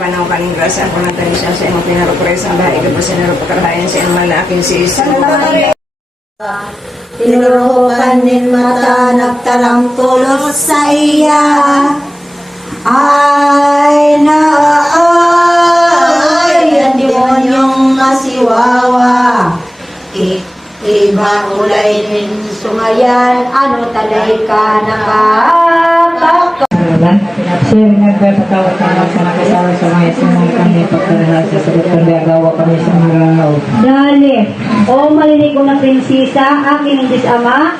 panaw kaning grasa ako ng tanisya sa imong pinarupresa ang bahay ka po sa narupakarahayan sa imong malaking si Isu. Tinurukan din mata, nagtarangtulot sa iya. Ay, ang demonyong masiwawa. Iba ulay din sumayan, ano talay ka nakakaka. Sir, nagpapatawag naman sa nakasama sa mga isimong kami pagkarahasa sa Dr. Biagawa kami sa mga araw. Dali, o marinig ko na prinsesa, aking Diyos Ama,